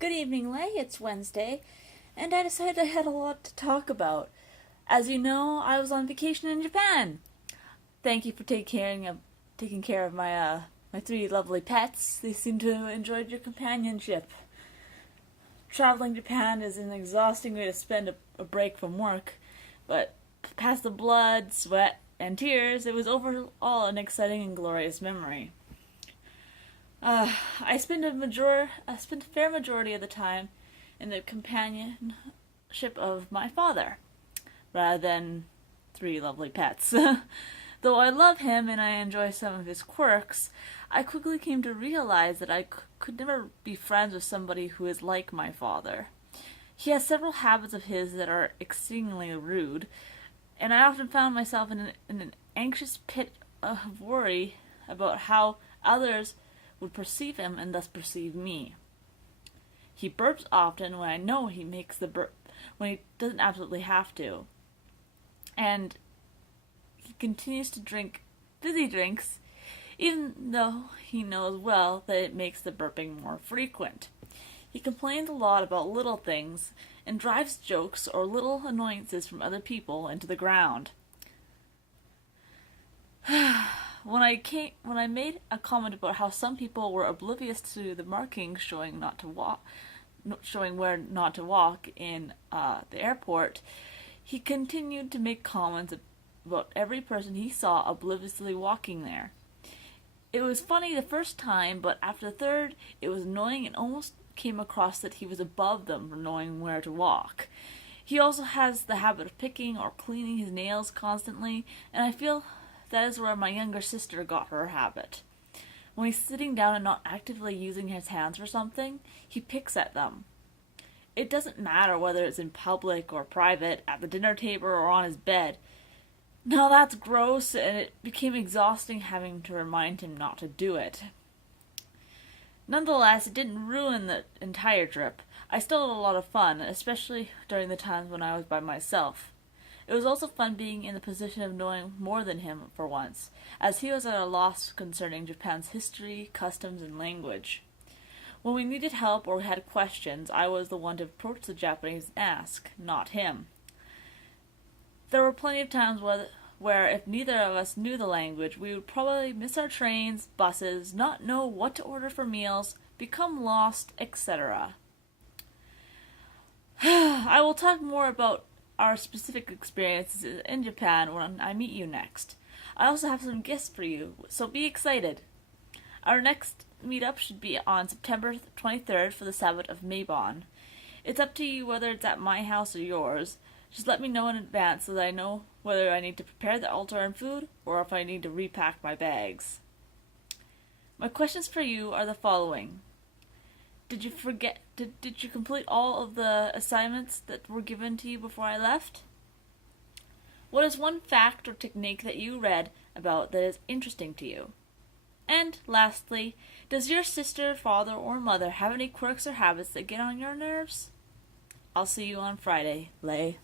Good evening, Lay. It's Wednesday, and I decided I had a lot to talk about. As you know, I was on vacation in Japan. Thank you for taking care of my three lovely pets. They seem to have enjoyed your companionship. Traveling Japan is an exhausting way to spend a break from work, but past the blood, sweat, and tears, it was overall an exciting and glorious memory. I spent a fair majority of the time in the companionship of my father, rather than three lovely pets. Though I love him and I enjoy some of his quirks, I quickly came to realize that I could never be friends with somebody who is like my father. He has several habits of his that are exceedingly rude, and I often found myself in an anxious pit of worry about how others would perceive him and thus perceive me. He burps often when I know he makes the burp when he doesn't absolutely have to. And he continues to drink fizzy drinks even though he knows well that it makes the burping more frequent. He complains a lot about little things and drives jokes or little annoyances from other people into the ground. When I made a comment about how some people were oblivious to the markings showing where not to walk in the airport, he continued to make comments about every person he saw obliviously walking there. It was funny the first time, but after the third, it was annoying and almost came across that he was above them for knowing where to walk. He also has the habit of picking or cleaning his nails constantly, and I feel that is where my younger sister got her habit. When he's sitting down and not actively using his hands for something, he picks at them. It doesn't matter whether it's in public or private, at the dinner table or on his bed. Now that's gross, and it became exhausting having to remind him not to do it. Nonetheless, it didn't ruin the entire trip. I still had a lot of fun, especially during the times when I was by myself. It was also fun being in the position of knowing more than him for once, as he was at a loss concerning Japan's history, customs, and language. When we needed help or had questions, I was the one to approach the Japanese and ask, not him. There were plenty of times where if neither of us knew the language, we would probably miss our trains, buses, not know what to order for meals, become lost, etc. I will talk more about our specific experiences in Japan when I meet you next. I also have some gifts for you, so be excited. Our next meetup should be on September 23rd for the Sabbath of Mabon. It's up to you whether it's at my house or yours. Just let me know in advance so that I know whether I need to prepare the altar and food or if I need to repack my bags. My questions for you are the following. Did you complete all of the assignments that were given to you before I left? What is one fact or technique that you read about that is interesting to you? And lastly, does your sister, father, or mother have any quirks or habits that get on your nerves? I'll see you on Friday, Lay.